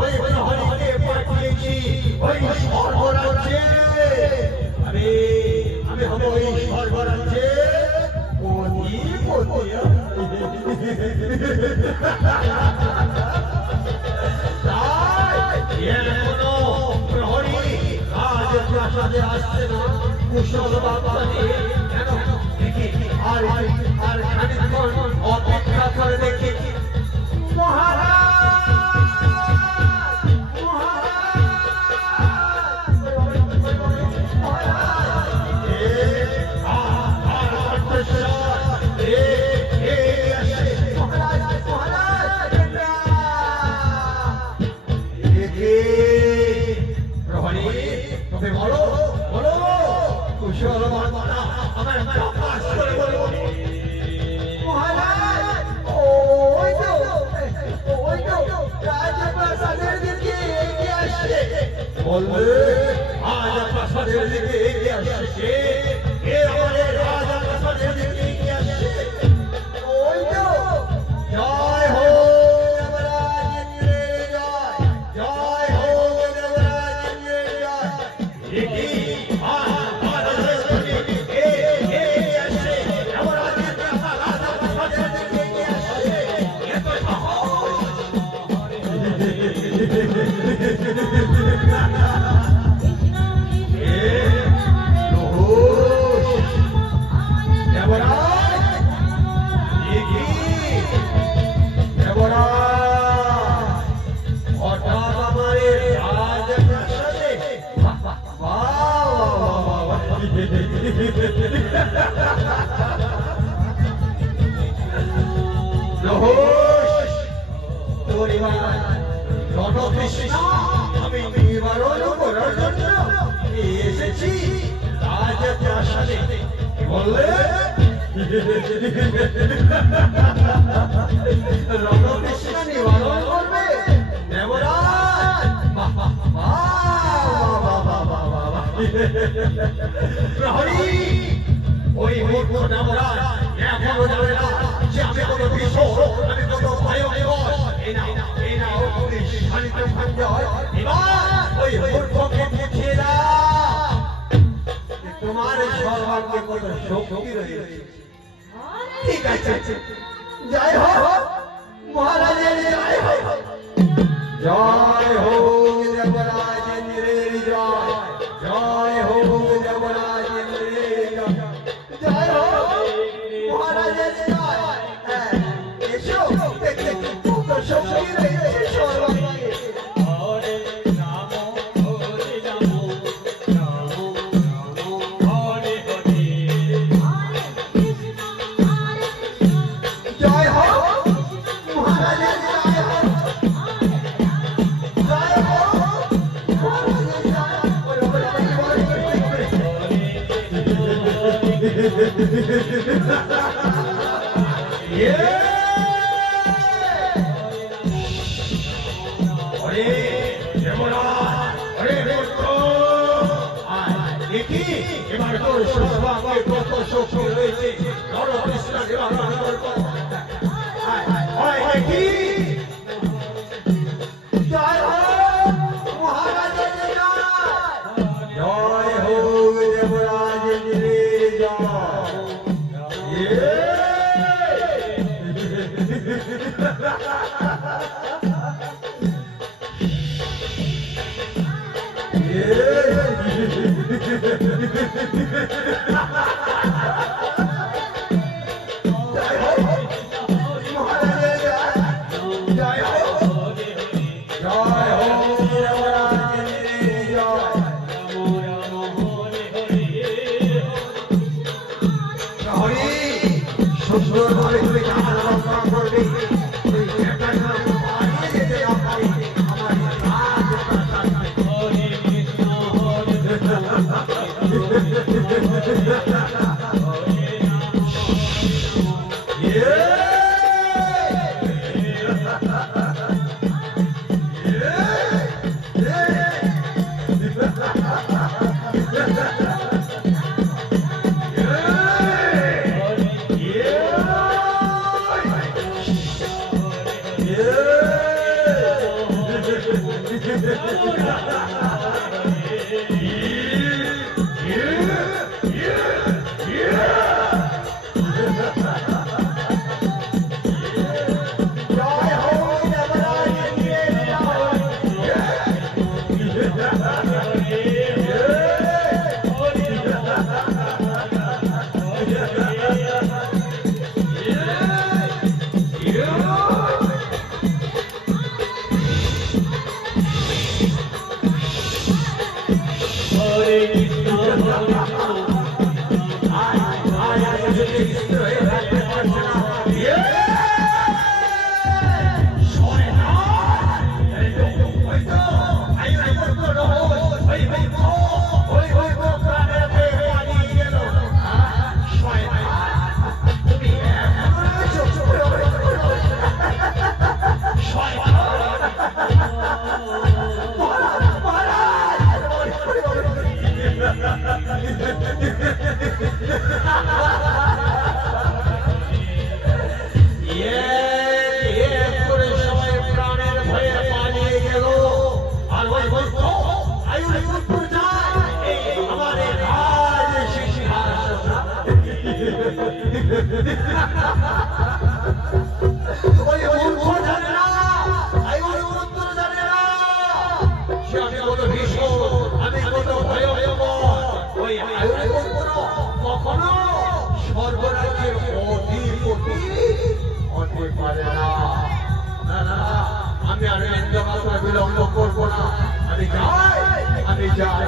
ওই প্রহরীকে পাঠিয়েছি ওই স্বর্গরাজ্যে। আমি হব ওই স্বর্গরাজ্যে অধিপতি। এখনো প্রহরী রাজপ্রাসাদে আসছে না কুশল বার্তা নিয়ে। কেন দেখি আর খানিকক্ষণ অপেক্ষা করে দেখি। আমি নিবারণ করার জন্য এসেছি রাজপ্রাসাদে। বললে রণকৃষ্ণ নিবারণ করবে দেবরাজ। প্রহরী ওই মূর্খ দেবরাজ এখনো জানে না যে আমি কত ভীষণ, আমি কত ভয়ঙ্কর। এই না পুলিশ শালিত সঞ্জয়, এবার ওই মূর্খকে বুঝিয়ে দাও তোমার সর্বাঙ্গে কত শক্তি রয়েছে। ঠিক আছে, জয় হোক মহারাজের, জয় হোক, জয় হোক দেবরাজেন্দ্রের জয়, জয় হোক দেবরাজেন্দ্রের জয়, জয় হোক মহারাজের জয়। এসো দেখতে কত শক্তি রয়েছে সর্বাঙ্গে। এবার তোর সর্বাঙ্গে কত শক্তি রয়েছে রণকৃষ্ণ নিবারণ করো। দেখি জয় হোক মহারাজের জয়, জয় হোক দেবরাজেন্দ্রের জয়। Yeah! আমি যাই